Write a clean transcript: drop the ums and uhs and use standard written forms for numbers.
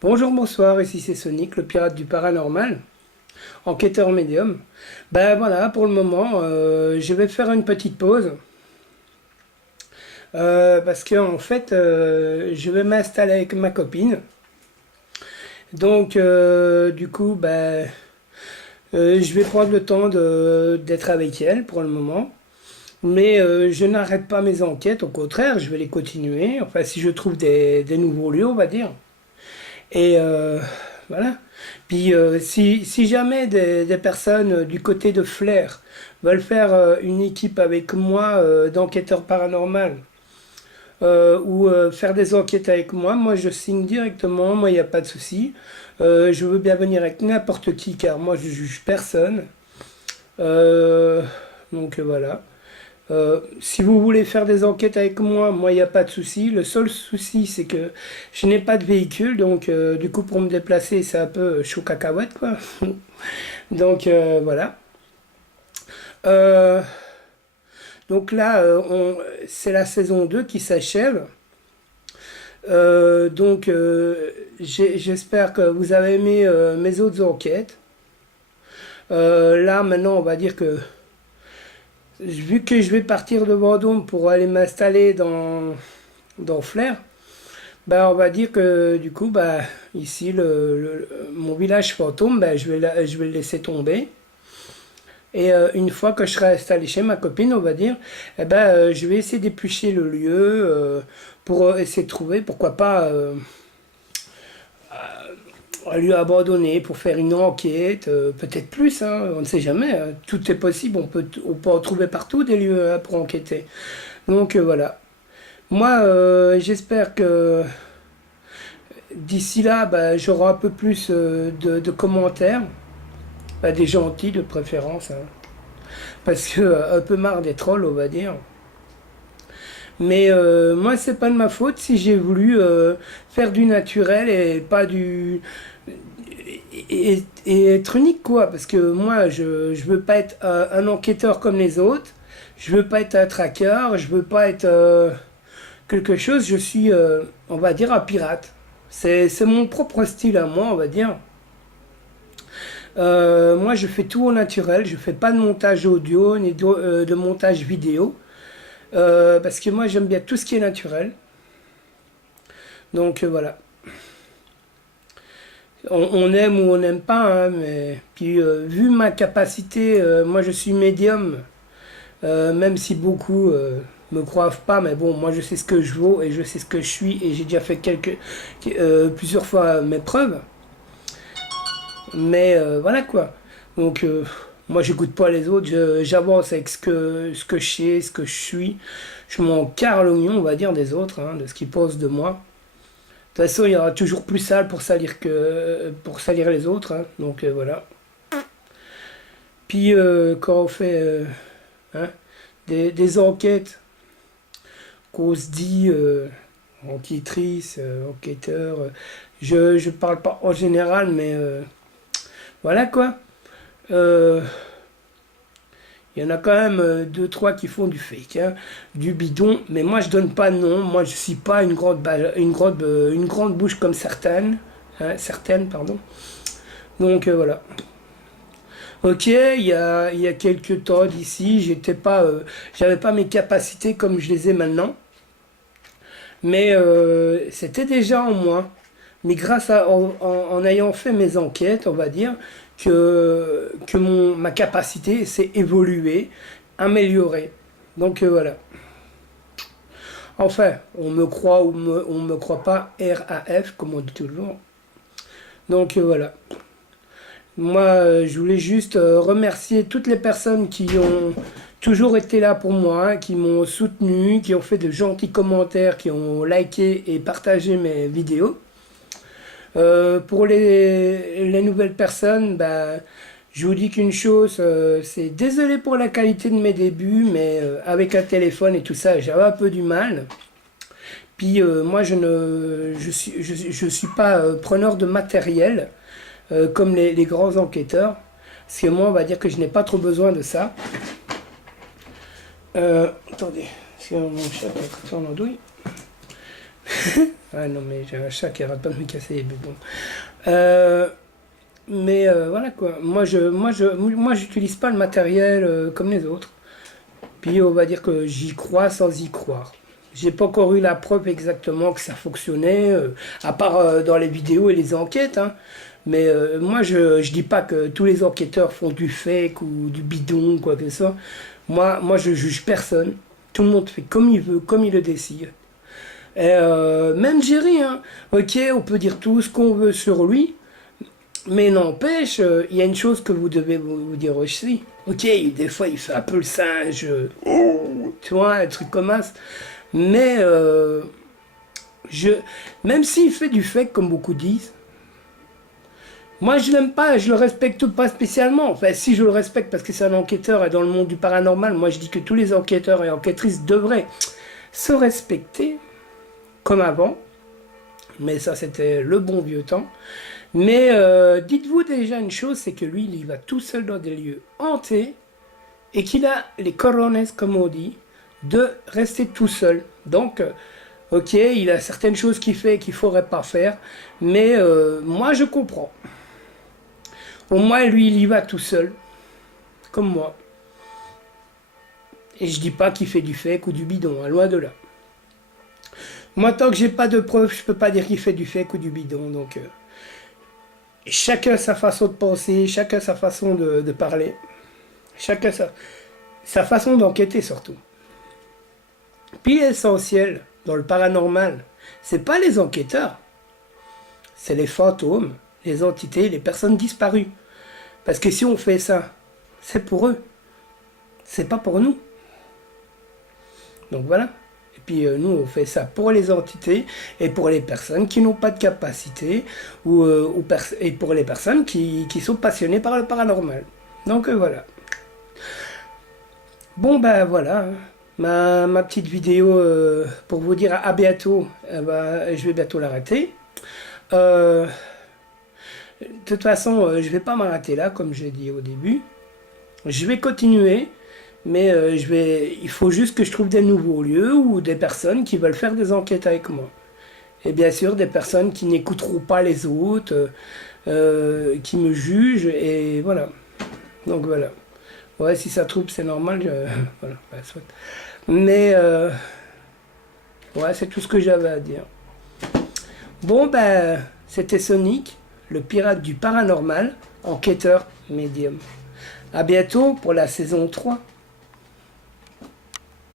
Bonjour, bonsoir, ici c'est Sonic, le pirate du paranormal, enquêteur médium. Ben voilà, pour le moment, je vais faire une petite pause. Parce que en fait, je vais m'installer avec ma copine. Donc, du coup, je vais prendre le temps d'être avec elle pour le moment. Mais je n'arrête pas mes enquêtes, au contraire, je vais les continuer. Enfin, si je trouve des nouveaux lieux, on va dire. Et voilà. Puis si jamais des personnes du côté de Flair veulent faire une équipe avec moi d'enquêteurs paranormal ou faire des enquêtes avec moi, moi je signe directement, moi il n'y a pas de souci. Je veux bien venir avec n'importe qui car moi je juge personne. Euh, donc voilà. Si vous voulez faire des enquêtes avec moi, il n'y a pas de souci. Le seul souci, c'est que je n'ai pas de véhicule, donc du coup, pour me déplacer, c'est un peu chaud cacahuète, quoi. Donc voilà. Euh, donc là, c'est la saison 2 qui s'achève. Donc j'espère que vous avez aimé mes autres enquêtes. Là, maintenant, on va dire que vu que je vais partir de Vendôme pour aller m'installer dans Flers, on va dire que du coup, ici, mon village fantôme, je vais le laisser tomber. Et une fois que je serai installé chez ma copine, on va dire, je vais essayer d'éplucher le lieu pour essayer de trouver, pourquoi pas, un lieu abandonné pour faire une enquête, peut-être plus, hein, on ne sait jamais, hein, tout est possible, on peut en trouver partout des lieux pour enquêter. Donc voilà. Moi, j'espère que d'ici là, j'aurai un peu plus de commentaires, des gentils de préférence, hein, parce que un peu marre des trolls, on va dire. Mais moi, c'est pas de ma faute si j'ai voulu faire du naturel et pas du et être unique, quoi. Parce que moi, je veux pas être un enquêteur comme les autres. Je veux pas être un tracker. Je veux pas être quelque chose. Je suis, on va dire, un pirate. C'est mon propre style à moi, on va dire. Moi, je fais tout au naturel. Je fais pas de montage audio ni de montage vidéo. Parce que moi, j'aime bien tout ce qui est naturel. Donc voilà. On aime ou on n'aime pas, hein, mais puis vu ma capacité, moi je suis médium, même si beaucoup me croient pas, mais bon, moi je sais ce que je vaux et je sais ce que je suis et j'ai déjà fait plusieurs fois mes preuves. Mais voilà quoi. Donc moi j'écoute pas les autres, j'avance avec ce que je sais, ce que je suis. Je m'en carre l'oignon, on va dire, des autres, hein, de ce qu'ils pensent de moi. De toute façon, il y aura toujours plus sale pour salir les autres, hein. Donc voilà. Puis quand on fait hein, des enquêtes, qu'on se dit enquêtrice, enquêteur, je parle pas en général, mais voilà quoi. Euh, Il y en a quand même deux, trois qui font du fake, hein, du bidon. Mais moi, je donne pas de nom. Moi, je suis pas une grande bouche comme certaines, hein, certaines, pardon. Donc voilà. Ok, il y a quelques temps d'ici, j'avais pas mes capacités comme je les ai maintenant, mais c'était déjà en moi. Mais en ayant fait mes enquêtes, on va dire que ma capacité s'est évoluée, améliorée. Donc voilà. Enfin, on me croit ou on me croit pas, RAF, comme on dit toujours. Donc voilà. Moi, je voulais juste remercier toutes les personnes qui ont toujours été là pour moi, qui m'ont soutenu, qui ont fait de gentils commentaires, qui ont liké et partagé mes vidéos. Pour les nouvelles personnes, je vous dis qu'une chose, c'est désolé pour la qualité de mes débuts, mais avec un téléphone et tout ça, j'avais un peu du mal. Puis moi, je suis pas preneur de matériel comme les grands enquêteurs. Parce que moi, on va dire que je n'ai pas trop besoin de ça. Attendez, parce que mon chat est en andouille. Ah non, mais j'ai un chat qui arrête pas de me casser les boutons. Voilà quoi. Moi, j'utilise pas le matériel comme les autres. Puis on va dire que j'y crois sans y croire. J'ai pas encore eu la preuve exactement que ça fonctionnait, à part dans les vidéos et les enquêtes, hein. Mais moi, je dis pas que tous les enquêteurs font du fake ou du bidon, quoi que ce soit. Moi, je juge personne. Tout le monde fait comme il veut, comme il le décide. Et même Jerry, hein. Ok, on peut dire tout ce qu'on veut sur lui, mais n'empêche, il y a une chose que vous devez vous dire aussi. Ok, des fois, il fait un peu le singe, tu vois, un truc comme ça. Mais je, même s'il fait du fake, comme beaucoup disent, moi, je l'aime pas, je le respecte pas spécialement. Enfin, si je le respecte parce que c'est un enquêteur et dans le monde du paranormal, moi, je dis que tous les enquêteurs et enquêtrices devraient se respecter comme avant. Mais ça, c'était le bon vieux temps. Mais dites-vous déjà une chose, c'est que lui, il va tout seul dans des lieux hantés et qu'il a les corones, comme on dit, de rester tout seul. Donc, ok, il a certaines choses qu'il fait qu'il ne faudrait pas faire, mais moi, je comprends. Au moins, lui, il y va tout seul, comme moi. Et je dis pas qu'il fait du fake ou du bidon, hein, loin de là. Moi, tant que j'ai pas de preuves, je peux pas dire qu'il fait du fake ou du bidon, donc... chacun sa façon de penser, chacun sa façon de parler, chacun sa façon d'enquêter surtout. Puis l'essentiel dans le paranormal, c'est pas les enquêteurs, c'est les fantômes, les entités, les personnes disparues. Parce que si on fait ça, c'est pour eux, c'est pas pour nous. Donc voilà. Et puis nous, on fait ça pour les entités et pour les personnes qui n'ont pas de capacité et pour les personnes qui sont passionnées par le paranormal. Donc voilà. Bon ben voilà, hein. Ma petite vidéo pour vous dire à bientôt, je vais bientôt l'arrêter. De toute façon, je vais pas m'arrêter là, comme j'ai dit au début. Je vais continuer. Mais il faut juste que je trouve des nouveaux lieux ou des personnes qui veulent faire des enquêtes avec moi. Et bien sûr, des personnes qui n'écouteront pas les autres, qui me jugent, et voilà. Donc voilà. Ouais, si ça trouve, c'est normal. Voilà, ouais, soit. Mais ouais, c'est tout ce que j'avais à dire. Bon, ben, c'était Sonic, le pirate du paranormal, enquêteur médium. À bientôt pour la saison 3.